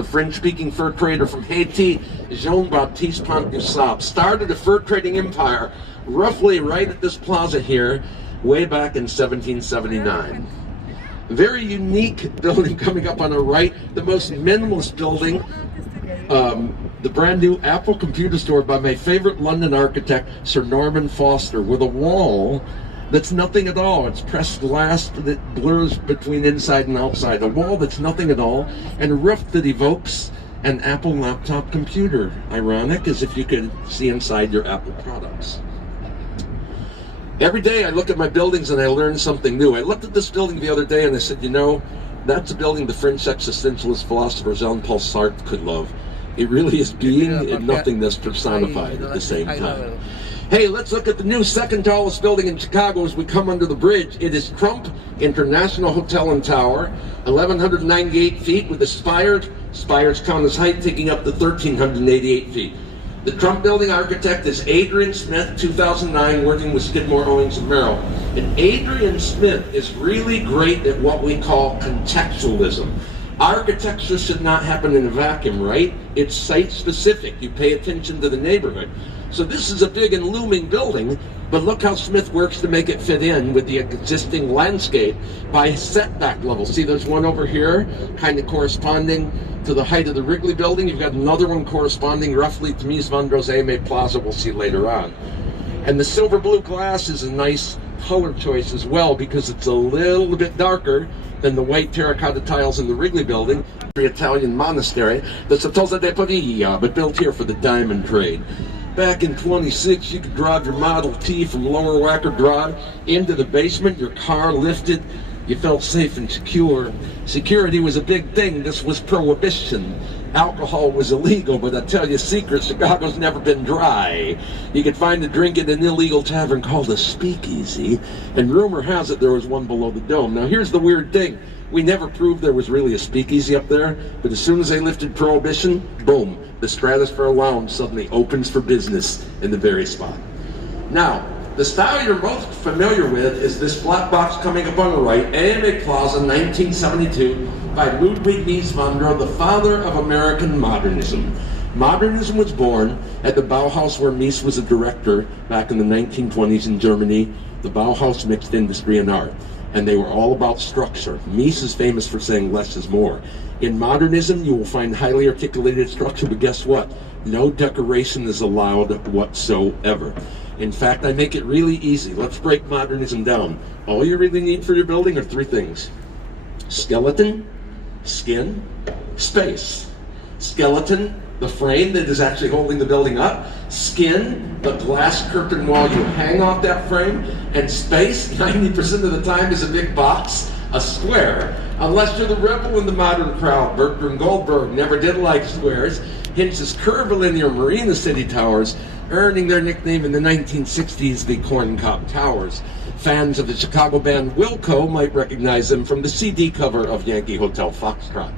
the French-speaking fur trader from Haiti, Jean-Baptiste Pontusab, started a fur trading empire roughly right at this plaza here, way back in 1779. Very unique building coming up on our right, the most minimalist building, the brand new Apple computer store by my favorite London architect, Sir Norman Foster, with a wall that's nothing at all. It's pressed glass that blurs between inside and outside. A wall that's nothing at all, and a roof that evokes an Apple laptop computer. Ironic, as if you could see inside your Apple products. Every day I look at my buildings and I learn something new. I looked at this building the other day and I said, you know, that's a building the French existentialist philosopher Jean-Paul Sartre could love. It really is being and nothingness personified at the same time. Hey, let's look at the new second tallest building in Chicago as we come under the bridge. It is Trump International Hotel and Tower, 1,198 feet with the spires count as height taking up to 1,388 feet. The Trump building architect is Adrian Smith, 2009, working with Skidmore, Owings & Merrill. And Adrian Smith is really great at what we call contextualism. Architecture should not happen in a vacuum, right? It's site-specific. You pay attention to the neighborhood. So this is a big and looming building, but look how Smith works to make it fit in with the existing landscape by setback level. See, there's one over here, kind of corresponding to the height of the Wrigley building. You've got another one corresponding roughly to Mies van der Zee Plaza, we'll see later on. And the silver blue glass is a nice color choice as well because it's a little bit darker than the white terracotta tiles in the Wrigley building, the Italian monastery, the Certosa de Pavia, but built here for the diamond trade. Back in 26, you could drive your Model T from Lower Wacker Drive into the basement, your car lifted, you felt safe and secure. Security was a big thing. This was prohibition. Alcohol was illegal, but I tell you a secret, Chicago's never been dry. You could find a drink at an illegal tavern called a speakeasy, and rumor has it there was one below the dome. Now here's the weird thing. We never proved there was really a speakeasy up there, but as soon as they lifted prohibition, boom, the Stratosphere Lounge suddenly opens for business in the very spot. Now, the style you're most familiar with is this flat box coming up on the right, AMA Plaza, 1972, by Ludwig Mies van der Rohe, the father of American modernism. Modernism was born at the Bauhaus, where Mies was a director back in the 1920s in Germany. The Bauhaus mixed industry and art, and they were all about structure. Mies is famous for saying less is more. In modernism, you will find highly articulated structure, but guess what? No decoration is allowed whatsoever. In fact, I make it really easy. Let's break modernism down. All you really need for your building are three things: skeleton, skin, space. Skeleton, the frame that is actually holding the building up. Skin, the glass curtain wall you hang off that frame. And space, 90% of the time, is a big box, a square. Unless you're the rebel in the modern crowd. Bertrand Goldberg never did like squares. Hence his curvilinear Marina City towers, earning their nickname in the 1960s, the Corncob Towers. Fans of the Chicago band Wilco might recognize them from the CD cover of Yankee Hotel Foxtrot.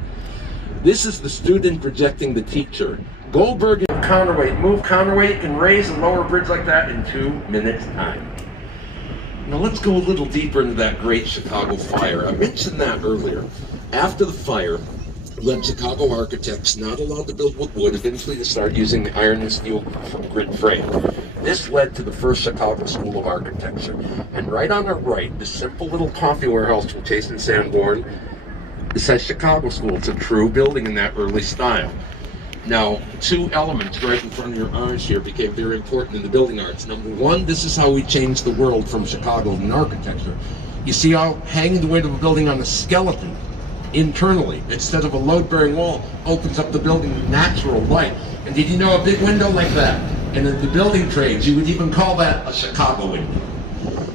This is the student rejecting the teacher. Goldberg and counterweight. Move counterweight, can raise and lower a bridge like that in 2 minutes time. Now let's go a little deeper into that great Chicago fire. I mentioned that earlier. After the fire, led Chicago architects not allowed to build with wood, eventually to start using the iron and steel grid frame. This led to the first Chicago School of Architecture. And right on our right, this simple little coffee warehouse from Chase and Sanborn, it says Chicago School. It's a true building in that early style. Now, two elements right in front of your eyes here became very important in the building arts. Number one, this is how we changed the world from Chicago in architecture. You see how hanging the weight of a building on a skeleton internally, instead of a load-bearing wall, opens up the building with natural light. And did you know a big window like that? And in the building trades, you would even call that a Chicago window.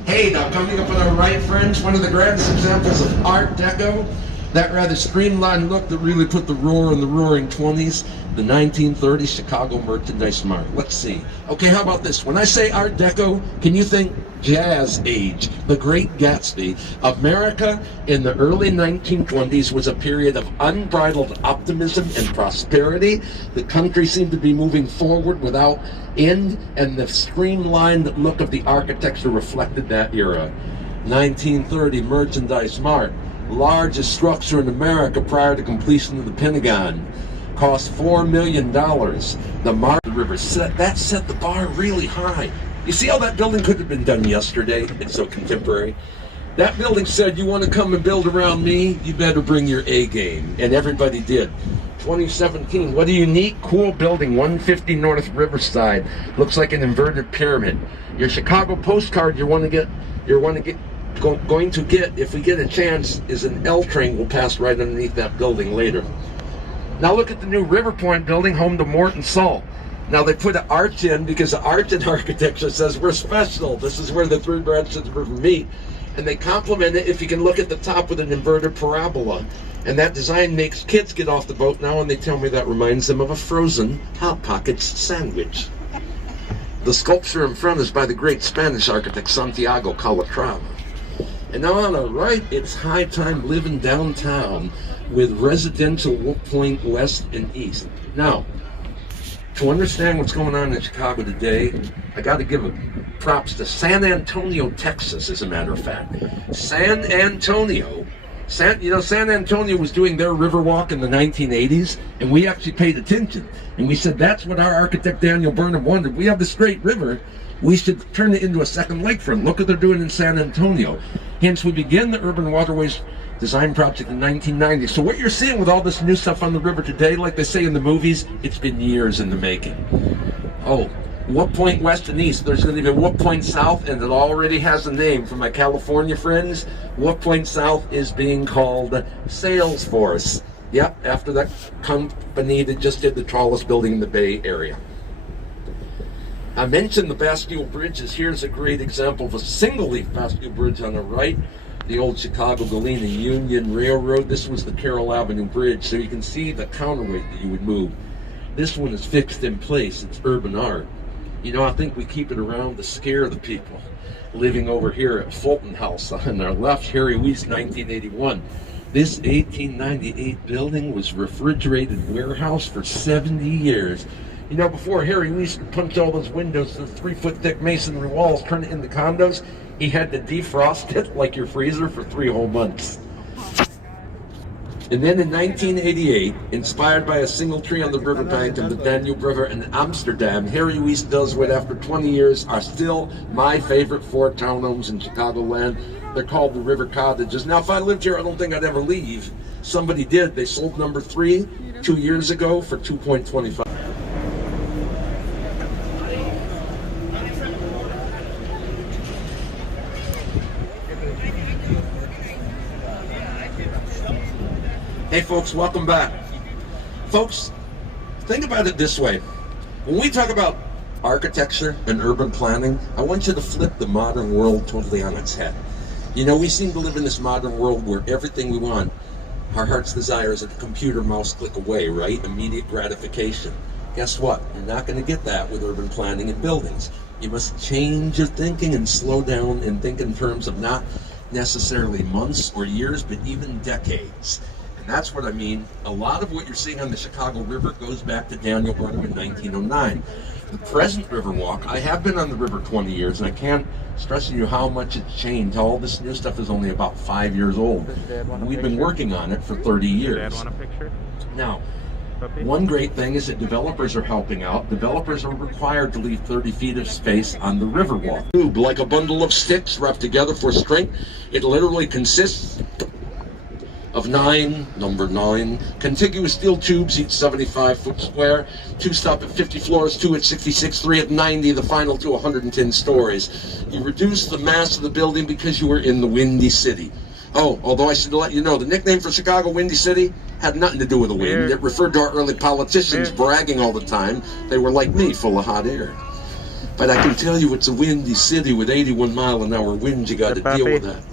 Hey, now coming up on our right, friends, one of the greatest examples of Art Deco, that rather streamlined look that really put the roar in the roaring 20s, the 1930s Chicago Merchandise Mart. Let's see. Okay, how about this? When I say Art Deco, can you think Jazz Age, the Great Gatsby? America in the early 1920s was a period of unbridled optimism and prosperity. The country seemed to be moving forward without end, and the streamlined look of the architecture reflected that era. 1930 Merchandise Mart, largest structure in America prior to completion of the Pentagon. cost $4 million. The river set the bar really high. You see how that building could have been done yesterday? It's so contemporary. That building said, you want to come and build around me? You better bring your A game. And everybody did. 2017, what a unique, cool building, 150 North Riverside. Looks like an inverted pyramid. Your Chicago postcard going to get, if we get a chance, is an L train will pass right underneath that building later. Now look at the new River Point building, home to Morton Salt. Now they put an arch in because the arch in architecture says we're special. This is where the three branches of the river meet. And they complement it if you can look at the top with an inverted parabola. And that design makes kids get off the boat now, and they tell me that reminds them of a frozen Hot Pockets sandwich. The sculpture in front is by the great Spanish architect Santiago Calatrava. And now on the right, it's high time living downtown with residential Wolf Point West and East. Now, to understand what's going on in Chicago today, I got to give props to San Antonio, Texas, as a matter of fact. San Antonio was doing their riverwalk in the 1980s, and we actually paid attention. And we said, that's what our architect Daniel Burnham wanted. We have this great river. We should turn it into a second lakefront. Look what they're doing in San Antonio. Hence, we began the Urban Waterways Design Project in 1990. So what you're seeing with all this new stuff on the river today, like they say in the movies, it's been years in the making. Oh, Wolf Point West and East. There's going to be a Wolf Point South, and it already has a name for my California friends. Wolf Point South is being called Salesforce. Yep, after that company that just did the tallest building in the Bay Area. I mentioned the Bastille Bridges. Here's a great example of a single-leaf Bastille Bridge on the right. The old Chicago Galena Union Railroad. This was the Carroll Avenue Bridge, so you can see the counterweight that you would move. This one is fixed in place. It's urban art. You know, I think we keep it around to scare the people. Living over here at Fulton House on our left, Harry Weiss, 1981. This 1898 building was refrigerated warehouse for 70 years. You know, before Harry Weiss could punch all those windows through 3-foot thick masonry walls, turn it into condos, he had to defrost it like your freezer for 3 whole months. And then in 1988, inspired by a single tree on the riverbank of the Danube River in Amsterdam, Harry Weiss does what after 20 years are still my favorite 4 townhomes in Chicagoland. They're called the River Cottages. Now, if I lived here, I don't think I'd ever leave. Somebody did. They sold number 3 2 years ago for $2.25. Hey folks, welcome back. Folks, think about it this way. When we talk about architecture and urban planning, I want you to flip the modern world totally on its head. You know, we seem to live in this modern world where everything we want, our heart's desire, is a computer mouse click away, right? Immediate gratification. Guess what? You're not going to get that with urban planning and buildings. You must change your thinking and slow down and think in terms of not necessarily months or years, but even decades. That's what I mean. A lot of what you're seeing on the Chicago River goes back to Daniel Burnham in 1909. The present Riverwalk, I have been on the river 20 years, and I can't stress to you how much it's changed. All this new stuff is only about 5 years old. We've been working on it for 30 years. Dad want a picture? Now, one great thing is that developers are helping out. Developers are required to leave 30 feet of space on the Riverwalk. Like a bundle of sticks rubbed together for strength, it literally consists of 9, number 9, contiguous steel tubes, each 75 foot square. 2 stop at 50 floors, 2 at 66, 3 at 90, the final to 110 stories. You reduce the mass of the building because you were in the Windy City. Oh, although I should let you know, the nickname for Chicago, Windy City, had nothing to do with the wind. It referred to our early politicians bragging all the time. They were like me, full of hot air. But I can tell you it's a windy city with 81 mile an hour winds. You got to deal with that.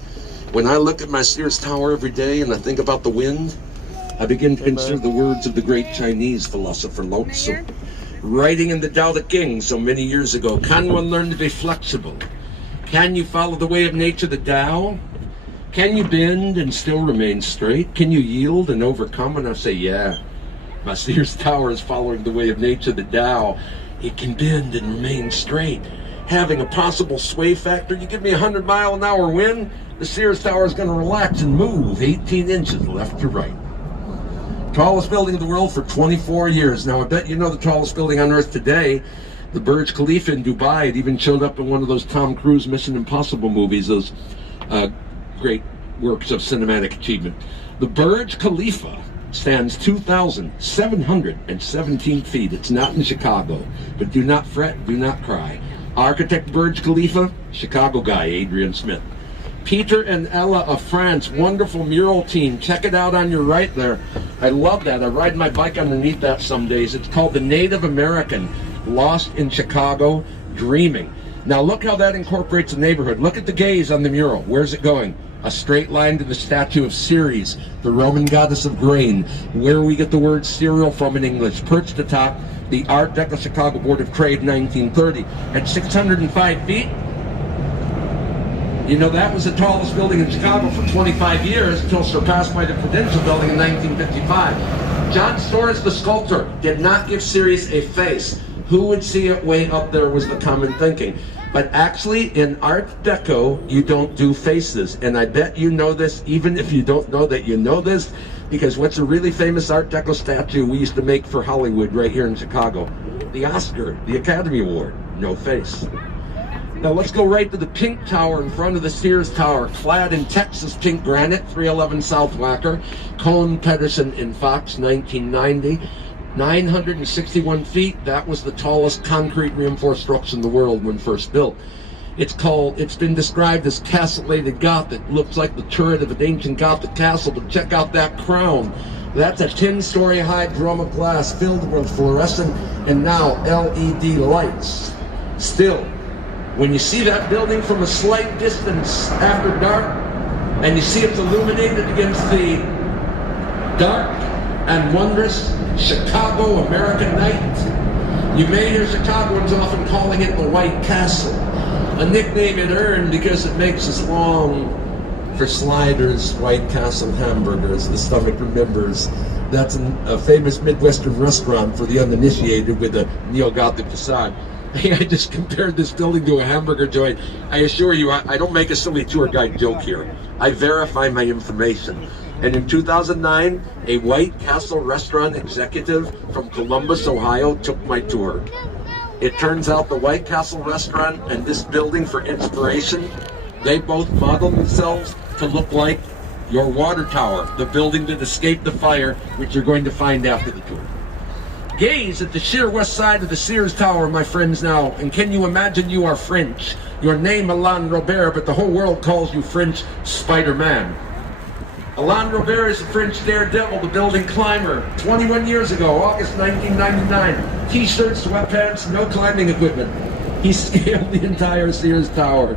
When I look at my Sears Tower every day and I think about the wind, I begin to consider the words of the great Chinese philosopher Lao Tzu, writing in the Tao Te Ching so many years ago. Can one learn to be flexible? Can you follow the way of nature, the Tao? Can you bend and still remain straight? Can you yield and overcome? And I say, yeah, my Sears Tower is following the way of nature, the Tao. It can bend and remain straight. Having a possible sway factor, you give me 100 mile an hour wind, the Sears Tower is going to relax and move 18 inches left to right. Tallest building in the world for 24 years. Now, I bet you know the tallest building on Earth today, the Burj Khalifa in Dubai. It even showed up in one of those Tom Cruise Mission Impossible movies, those great works of cinematic achievement. The Burj Khalifa stands 2,717 feet. It's not in Chicago, but do not fret, do not cry. Architect Burj Khalifa, Chicago guy, Adrian Smith. Peter and Ella of France, wonderful mural team. Check it out on your right there. I love that. I ride my bike underneath that some days. It's called the Native American, Lost in Chicago, Dreaming. Now look how that incorporates the neighborhood. Look at the gaze on the mural. Where's it going? A straight line to the statue of Ceres, the Roman goddess of grain, where we get the word cereal from in English. Perched atop the Art Deco Chicago Board of Trade, 1930. At 605 feet, you know, that was the tallest building in Chicago for 25 years until surpassed by the Prudential Building in 1955. John Storrs, the sculptor, did not give Ceres a face. Who would see it way up there was the common thinking. But actually, in Art Deco, you don't do faces. And I bet you know this, even if you don't know that you know this, because what's a really famous Art Deco statue we used to make for Hollywood right here in Chicago? The Oscar, the Academy Award, no face. Now let's go right to the Pink Tower in front of the Sears Tower, clad in Texas pink granite, 311 South Wacker, Cone, Pedersen, and Fox, 1990. 961 feet, that was the tallest concrete reinforced structure in the world when first built. It's been described as castellated Gothic. Looks like the turret of an ancient Gothic castle, but check out that crown. That's a 10-story high drum of glass filled with fluorescent and now LED lights. Still, when you see that building from a slight distance after dark, and you see it's illuminated against the dark and wondrous Chicago American night, you may hear Chicagoans often calling it the White Castle, a nickname it earned because it makes us long for Sliders White Castle hamburgers. The stomach remembers. That's a famous Midwestern restaurant for the uninitiated with a neo-Gothic facade. Hey, I just compared this building to a hamburger joint. I assure you, I don't make a silly tour guide joke here. I verify my information. And in 2009, a White Castle restaurant executive from Columbus, Ohio, took my tour. It turns out the White Castle restaurant and this building, for inspiration, they both modeled themselves to look like your water tower, the building that escaped the fire, which you're going to find after the tour. Gaze at the sheer west side of the Sears Tower, my friends, now, and can you imagine you are French? Your name Alain Robert, but the whole world calls you French Spider-Man. Alain Robert is a French daredevil, the building climber. 21 years ago, August 1999, t-shirts, sweatpants, no climbing equipment. He scaled the entire Sears Tower.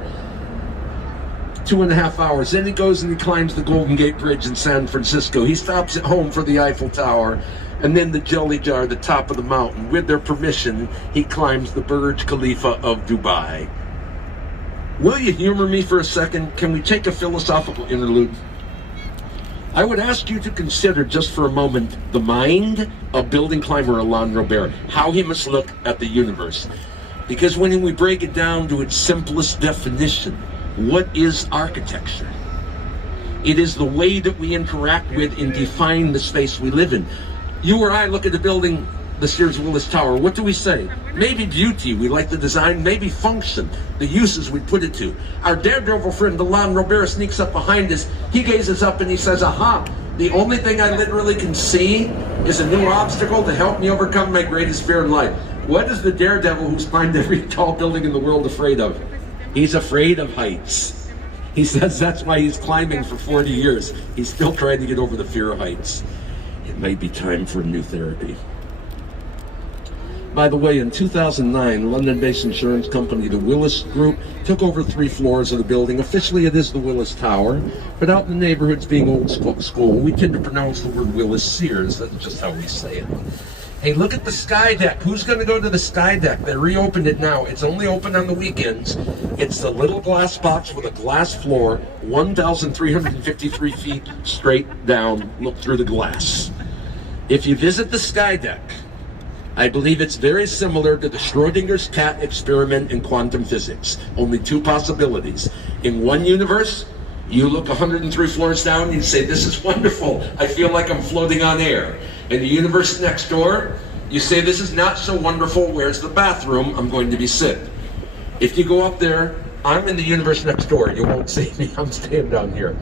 2.5 hours. Then he goes and he climbs the Golden Gate Bridge in San Francisco. He stops at home for the Eiffel Tower. And then the Jelly Jar, the top of the mountain. With their permission, he climbs the Burj Khalifa of Dubai. Will you humor me for a second? Can we take a philosophical interlude? I would ask you to consider just for a moment the mind of building climber Alain Robert, how he must look at the universe. Because when we break it down to its simplest definition, what is architecture? It is the way that we interact with and define the space we live in. You or I look at the building, the Sears Willis Tower, what do we say? Maybe beauty, we like the design, maybe function, the uses we put it to. Our daredevil friend Alain Robert sneaks up behind us, he gazes up and he says, aha, the only thing I literally can see is a new obstacle to help me overcome my greatest fear in life. What is the daredevil who's climbed every tall building in the world afraid of? He's afraid of heights. He says that's why he's climbing for 40 years. He's still trying to get over the fear of heights. It may be time for a new therapy. By the way, in 2009, London-based insurance company, the Willis Group, took over 3 floors of the building. Officially, it is the Willis Tower, but out in the neighborhoods, being old school, we tend to pronounce the word Willis Sears. That's just how we say it. Hey, look at the sky deck. Who's going to go to the sky deck? They reopened it now. It's only open on the weekends. It's the little glass box with a glass floor, 1,353 feet straight down. Look through the glass. If you visit the sky deck, I believe it's very similar to the Schrodinger's cat experiment in quantum physics. Only 2 possibilities. In one universe, You look 103 floors down and you say, this is wonderful. I feel like I'm floating on air. And the universe next door, you say, this is not so wonderful. Where's the bathroom? I'm going to be sick. If you go up there, I'm in the universe next door. You won't see me. I'm staying down here.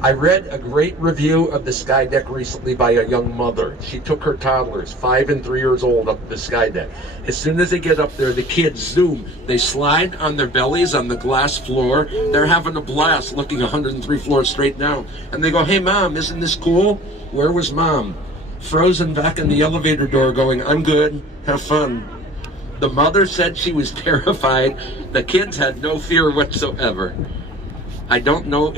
I read a great review of the Sky Deck recently by a young mother. She took her toddlers, 5 and 3 years old, up the Sky Deck. As soon as they get up there, the kids zoom. They slide on their bellies on the glass floor. They're having a blast looking 103 floors straight down. And they go, hey, Mom, isn't this cool? Where was Mom? Frozen back in the elevator door going, I'm good, have fun. The mother said she was terrified. The kids had no fear whatsoever. I don't know if